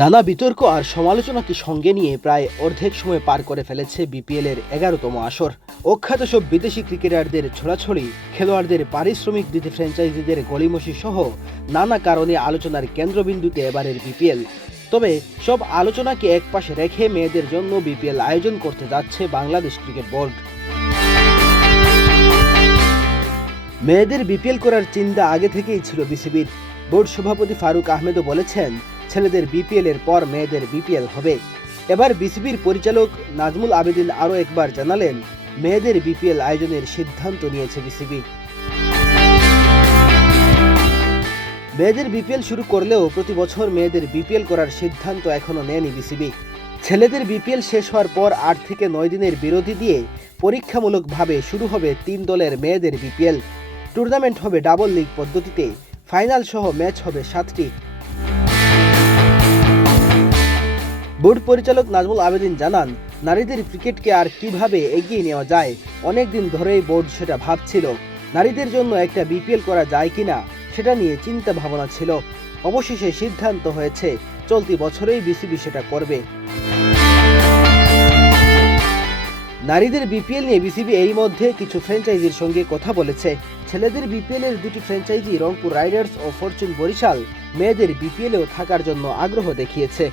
নানা বিতর্ক আর সমালোচনাকে সঙ্গে নিয়ে প্রায় অর্ধেক সময় পার করে ফেলেছে বিপিএলের 11তম আসর। অখ্যাত সব বিদেশি ক্রিকেটারদের ছোড়াছড়ি, খেলোয়াড়দের পারিশ্রমিক দিতে ফ্র্যাঞ্চাইজিদের গলিমসি সহ নানা কারণে আলোচনার কেন্দ্রবিন্দুতে এবারের বিপিএল। তবে সব আলোচনাকে একপাশে রেখে মেয়েদের জন্য বিপিএল আয়োজন করতে যাচ্ছে বাংলাদেশ ক্রিকেট বোর্ড। মেয়েদের বিপিএল করার চিন্তা আগে থেকেই ছিল বিসিবির। বোর্ড সভাপতি ফারুক আহমেদও বলেছেন, ছেলেদের বিপিএল এর পর মেয়েদের বিপিএল হবে। এবার বিসিবির পরিচালক নাজমুল আবেদিন আরও একবার জানালেন, মেয়েদের বিপিএল আয়োজনের সিদ্ধান্ত নিয়েছে বিসিবি। মেয়েদের বিপিএল শুরু করলেও প্রতি বছর মেয়েদের বিপিএল করার সিদ্ধান্ত এখনও নেয়নি বিসিবি। ছেলেদের বিপিএল শেষ হওয়ার পর 8 থেকে 9 দিনের বিরতি দিয়ে পরীক্ষামূলকভাবে শুরু হবে 3 দলের মেয়েদের বিপিএল। টুর্নামেন্ট হবে ডাবল লিগ পদ্ধতিতে, ফাইনাল সহ ম্যাচ হবে 7টি। বোর্ড পরিচালক নাজমুল আবেদিন জানান, নারীদের ক্রিকেটকে আর কিভাবে এগিয়ে নেওয়া যায়, অনেকদিন ধরেই বোর্ড সেটা ভাবছিল। নারীদের জন্য একটা বিপিএল করা যায় কিনা সেটা নিয়ে চিন্তা ভাবনা ছিল। অবশেষে সিদ্ধান্ত হয়েছে, চলতি বছরেই বিসিবি সেটা করবে। নারীদের বিপিএল নিয়ে বিসিবি এই মধ্যে কিছু ফ্র্যাঞ্চাইজির সঙ্গে কথা বলেছে। ছেলেদের বিপিএল এর দুটি ফ্র্যাঞ্চাইজি রংপুর রাইডার্স ও ফরচুন বরিশাল মেয়েদের বিপিএলেও থাকার জন্য আগ্রহ দেখিয়েছে।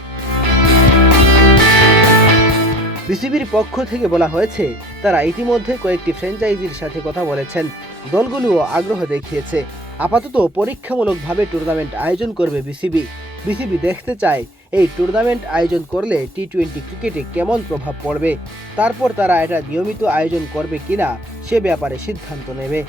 বিসিবির পক্ষ থেকে বলা হয়েছে, তারা ইতিমধ্যে কয়েকটি ফ্র্যাঞ্চাইজির সাথে কথা বলেছেন, দলগুলোও আগ্রহ দেখিয়েছে। আপাতত পরীক্ষামূলকভাবে টুর্নামেন্ট আয়োজন করবে বিসিবি। বিসিবি দেখতে চায় এই টুর্নামেন্ট আয়োজন করলে টি-20 ক্রিকেটে কেমন প্রভাব পড়বে, তারপর তারা এটা নিয়মিত আয়োজন করবে কিনা সে ব্যাপারে সিদ্ধান্ত নেবে।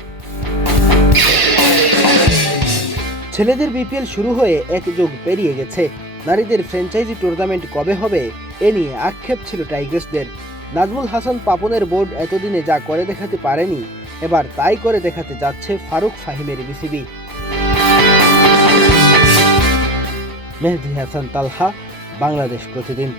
ছেলেদের বিপিএল শুরু হয়ে 1 যুগ পেরিয়ে গেছে। নারীদের ফ্র্যাঞ্চাইজি টুর্নামেন্ট কবে হবে এ নিয়ে আক্ষেপ ছিল টাইগ্রেসদের। নাজমুল হাসান পাপনের বোর্ড এতদিনে যা করে দেখাতে পারেনি, এবার তাই করে দেখাতে যাচ্ছে ফারুক ফাহিমের বিসিবি। মেহেদী হাসান তালহা, বাংলাদেশ প্রতিদিন।